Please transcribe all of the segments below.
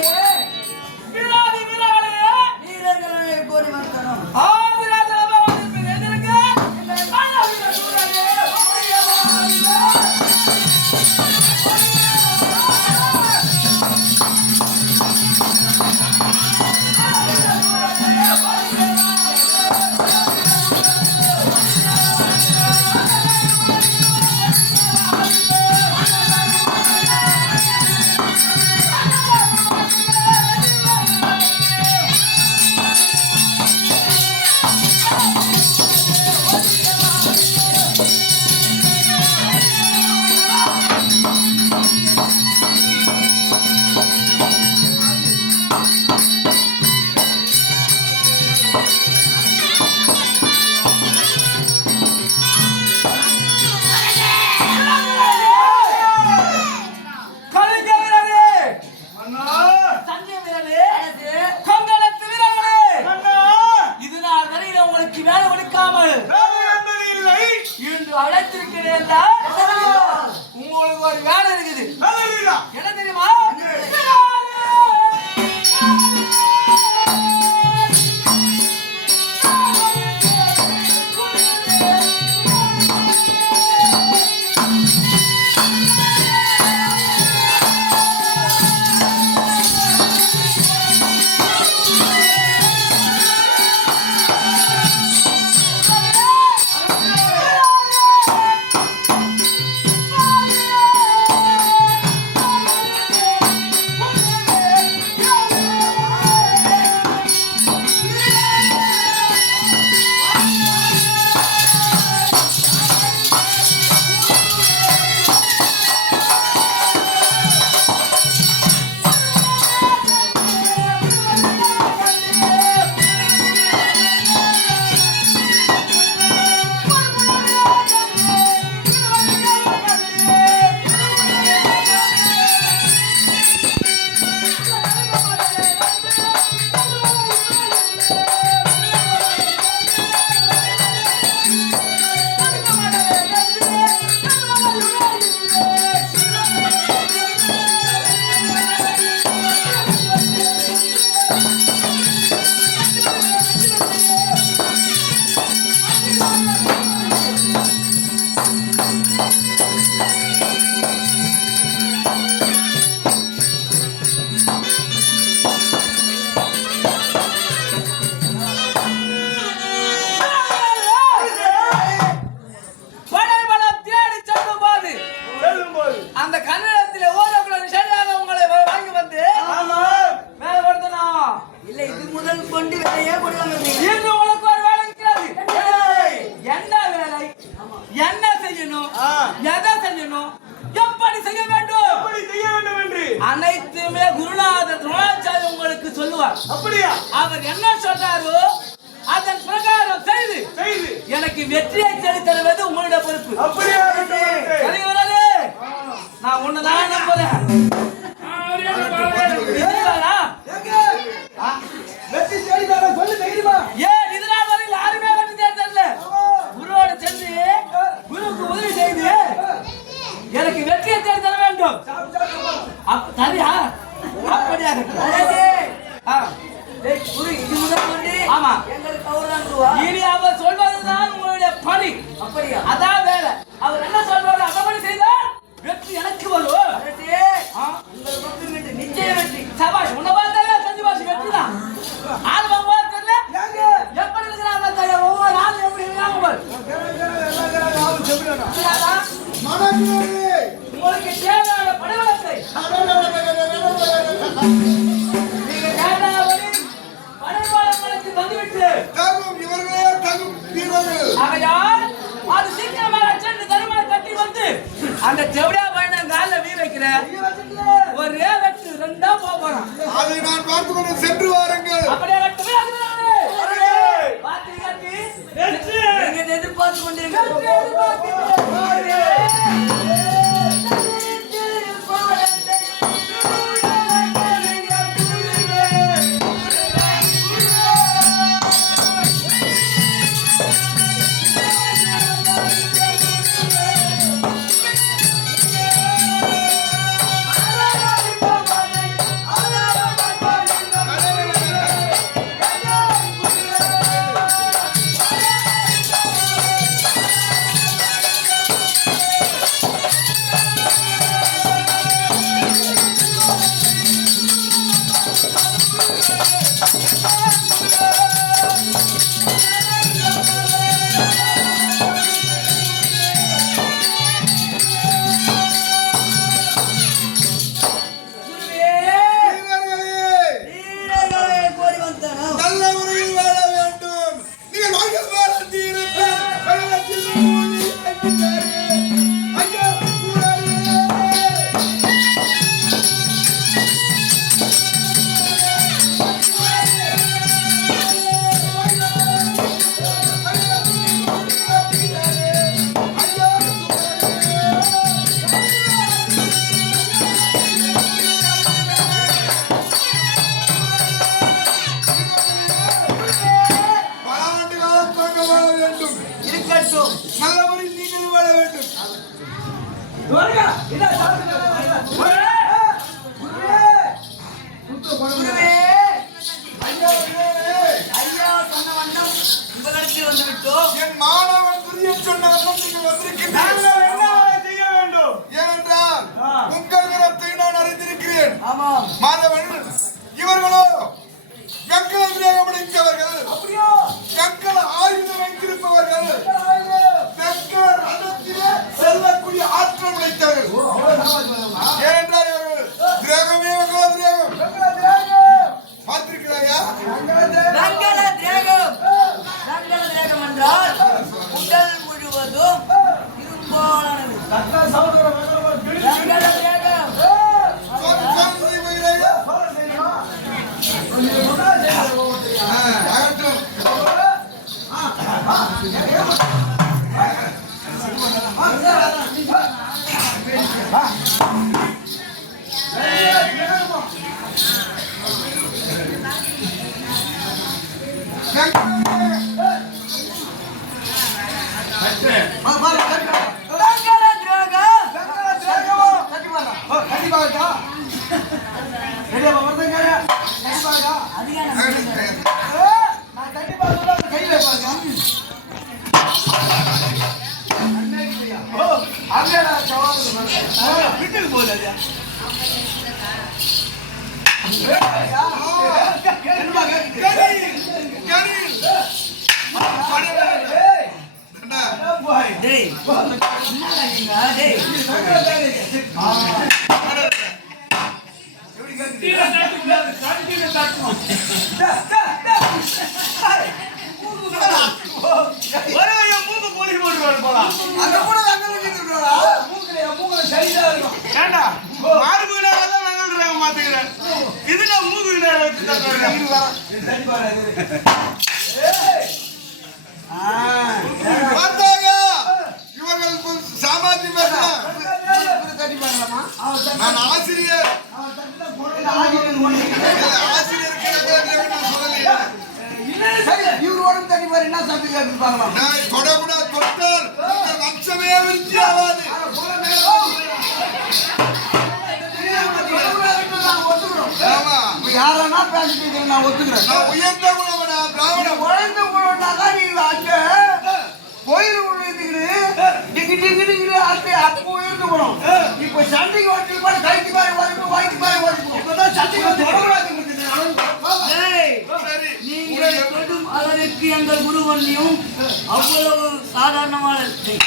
Yeah. அப்படியா? அவர் என்ன சொல்றாரோ அதன் பிரகாரம் செய்து. செய்து. எனக்கு வெற்றியை சரி தருவது உங்களுடைய பொறுப்பு. அப்படியா சரி நான் ஒண்ணுதான் நம்புறேன். வெற்றி தேடி தர ஏன் இதனால் வரையில் யாருமே வெற்றி தேடி குருவோட சென்று குருவுக்கு உதவி செய்து எனக்கு வெற்றியை தேடி தர வேண்டும் தரியா? அப்படியாக ஆமா. இனி அவர் சொல்வதுதான் உங்களுடைய பணி. அப்படியா? அதாவது Ah. சரிதான் இருக்கும். இது சரி பாரு, இது. ஏய். ஆ, சாமாஜி பேசலாம் நான் ஆசிரியர் இல்ல, ஆசிரியருக்கு நான் சொல்லலையே நான் தொடக்கூடாது தொட்டால் வம்சமே விருத்தி ஆகாது ஆமா யாரனா பேசிட்டு நான் ஒத்துக்கிறேன் நான் உயர்ந்த குணவனா பிராமணன் உழைந்த குழந்தைனாக்கா நீங்க அங்க கோயில் டிங்கு டிங்கு ஆட்டு அப்போ உயர்ந்து குணம் இப்ப சண்டைக்கு வந்து பாரு கைக்கு பாரு வரைக்கும் வாய்க்கு பாரு வரைக்கும் இப்பதான் சண்டைக்கு வந்து டேய் சரி நீங்கள் தொடும் அளவிற்கு எங்கள் குருவன்னியும் அவ்வளவு சாதாரணமான டேய்,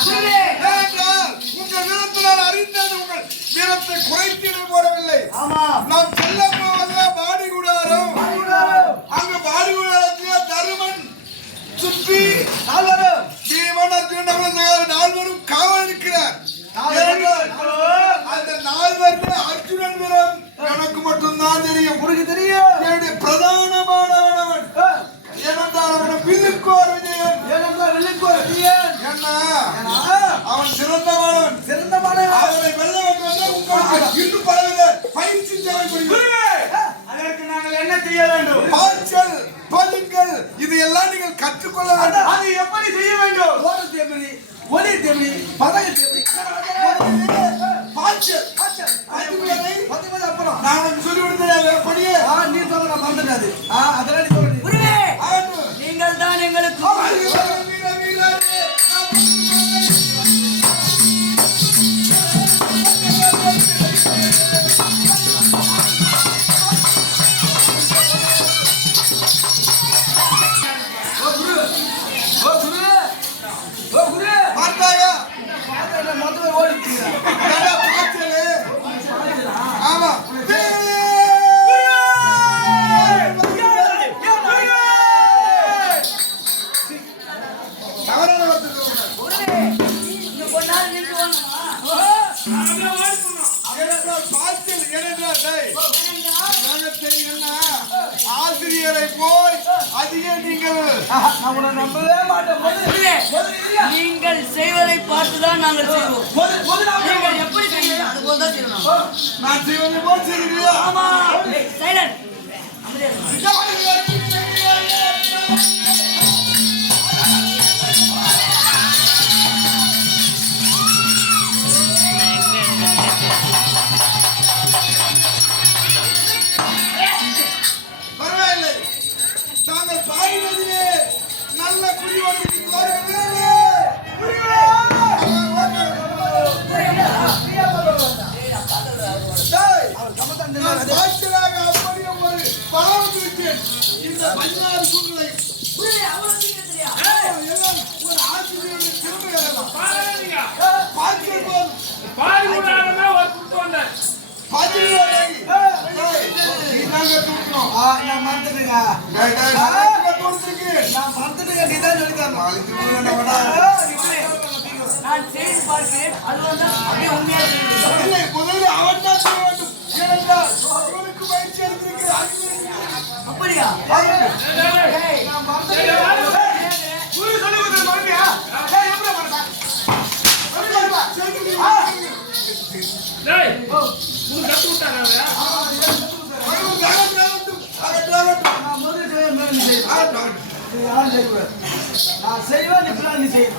குருவே, ஏனென்றால் உங்கள் வீரத்தை நான் அறிந்தது உங்கள் வீரத்தை குறைத்திட போடவில்லை ஆமாம் நாம் செல்ல போவது அங்கு பாடி கூடாரத்திலே தருமன் சுற்றி பீமன் அர்ஜுனன் நால்வரும் காவல் இருக்கிறார். அந்த நால்வர்கள் அர்ஜுனன் வீரம் எனக்கு மட்டும்தான் தெரியும். உனக்கு தெரியும். என்னுடைய பிரதானமானவன் ஏனென்றால் அவன் வில்லுக்கோர் விஜயன். ஏனென்றால் வெள்ளிக்கோர் தீயன். என்ன? அதற்கு நாங்கள் என்ன செய்ய வேண்டும்? பாய்ச்சல் பதுங்கள் இது எல்லாம் நீங்கள் கற்றுக்கொள்ள வேண்டும். அது எப்படி செய்ய வேண்டும்? ஓடுறது எப்படி ஒலித்து எப்படி பதகத்து எப்படி பாய்ச்சல் பாய்ச்சல். அப்புறம். நான் உனக்கு சொல்லி கொடுத்தேன் அப்படியே. ஆ, நீ சொல்ல நான் மறந்துடாது. ஆ அதெல்லாம் நான் ஜீவனை போச்சிருக்கியா ஆமா சைலன்ட். இந்த பதினாறு சூழ்நிலை. ஒரு ஆசிரியருடைய திறமை பார்க்கிறோம் நான் மறந்துட்டுங்க. நான் மறந்துட்டுங்க. நீ தான் சொல்லித்தரணும் நான் செய்து பார்க்கிறேன். அது வந்து அப்படியே உண்மையாக முதலில் அவன் தான் செய்ய வேண்டும். ஏனென்றால் அவனுக்கு பயிற்சி அளித்திருக்கிறார் அப்படியா நான் செய்வேன் நீ செய்வேன்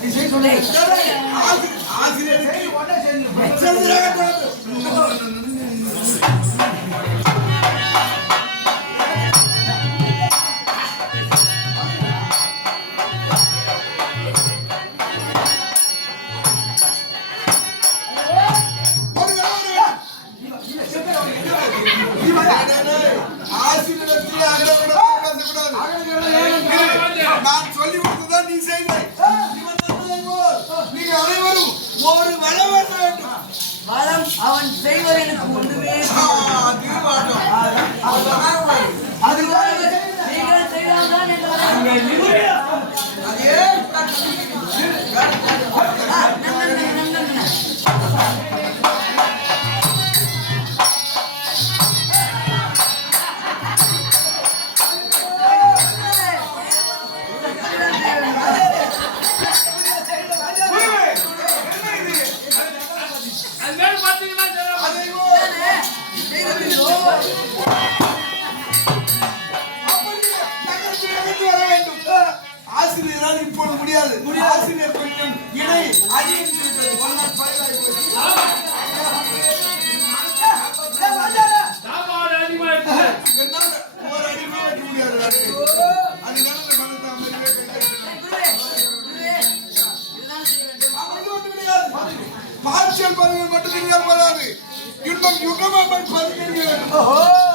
நீ செய்ய சொல்லு ஆசிரியர் உடனே சேர்ந்து ஒரு வளம் வேண்டும் வளம் அவன் செய்வது எனக்கு ஒன்றுமே அது நீங்கள் செய்தால்தான் எங்கள் அதே திறந்து வர வேண்டும் ஆசிரியரால் இப்போது முடியாது. ஆசிரியர் கொஞ்சம் இணை அதிகம் பார்சியல் மட்டும் நீங்கள் வராது. இன்னும் யுகமாக பதவி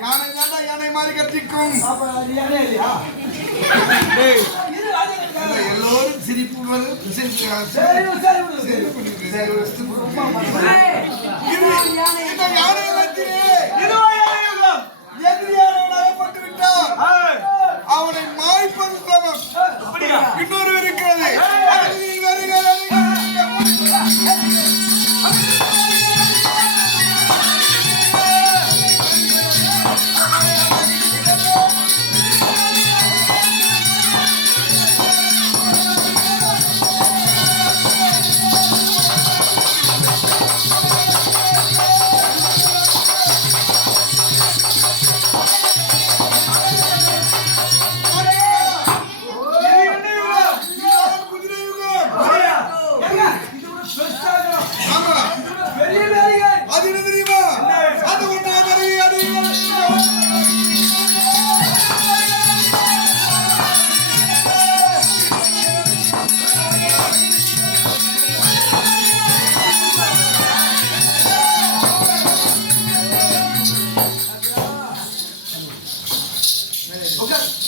யானை தாண்டா யானை மாதிரி கட்டிக்கும் எல்லோரும் சிரிப்பு அவனை மாய்ப்பது சுலபம் இன்னொரு இருக்கிறது Okay.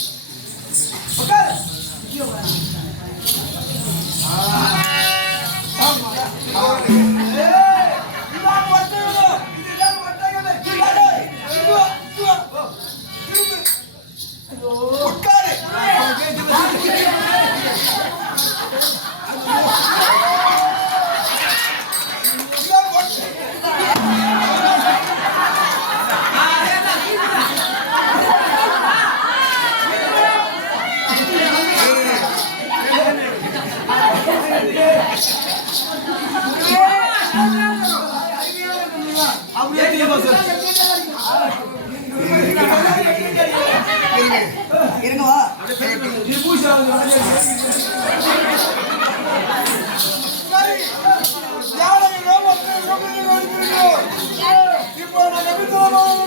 இருங்கவா இப்போ நம்ம